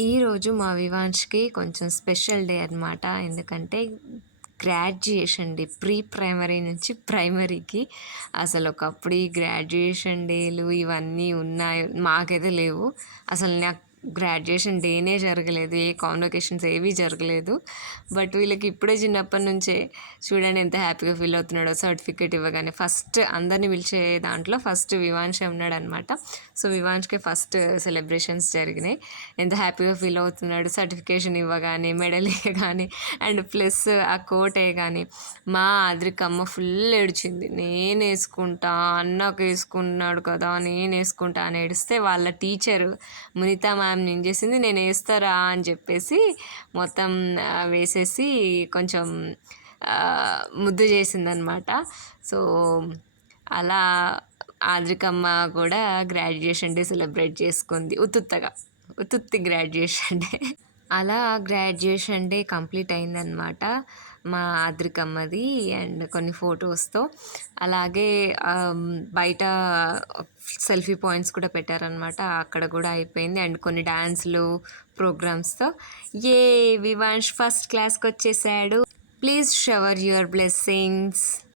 ఈరోజు మా వివాన్ష్‌కి కొంచెం స్పెషల్ డే అనమాట. ఎందుకంటే గ్రాడ్యుయేషన్ డే. ప్రీ ప్రైమరీ నుంచి ప్రైమరీకి. అసలు ఒకప్పుడు ఈ గ్రాడ్యుయేషన్ డేలు ఇవన్నీ ఉన్నాయి. మాకైతే లేవు. అసలు నాకు గ్రాడ్యుయేషన్ డేనే జరగలేదు. ఏ కాన్వొకేషన్స్ ఏవి జరగలేదు. బట్ వీళ్ళకి ఇప్పుడే చిన్నప్పటి నుంచే చూడండి ఎంత హ్యాపీగా ఫీల్ అవుతున్నాడో సర్టిఫికేట్ ఇవ్వగానే. ఫస్ట్ అందరిని పిలిచే దాంట్లో ఫస్ట్ వివాన్షే ఉన్నాడనమాట. సో వివాన్ష్‌కి ఫస్ట్ సెలబ్రేషన్స్ జరిగినాయి. ఎంత హ్యాపీగా ఫీల్ అవుతున్నాడు సర్టిఫికేషన్ ఇవ్వగానే, మెడల్ ఇవ్వగానే అండ్ ప్లస్ ఆ కోట్ వేయగానే. మా ఆద్రికమ్మ ఫుల్ ఏడ్చింది. నేను వేసుకుంటా, అన్నకు వేసుకున్నాడు కదా, నేను వేసుకుంటా అని ఏడిస్తే వాళ్ళ టీచరు మునితా మ్యామ్ ఏం చేసింది, నేను వేస్తారా అని చెప్పేసి మొత్తం వేసేసి కొంచెం ముద్దు చేసిందనమాట. సో అలా ఆద్రికమ్మ కూడా గ్రాడ్యుయేషన్ డే సెలబ్రేట్ చేసుకుంది ఉత్తుత్తి గ్రాడ్యుయేషన్ డే. అలా గ్రాడ్యుయేషన్ డే కంప్లీట్ అయిందనమాట మా ఆద్రికమ్మది. అండ్ కొన్ని ఫొటోస్తో అలాగే బయట సెల్ఫీ పాయింట్స్ కూడా పెట్టారనమాట. అక్కడ కూడా అయిపోయింది. అండ్ కొన్ని డ్యాన్స్లు ప్రోగ్రామ్స్తో వివాన్ష్ ఫస్ట్ క్లాస్కి వచ్చేసాడు. Please shower your blessings.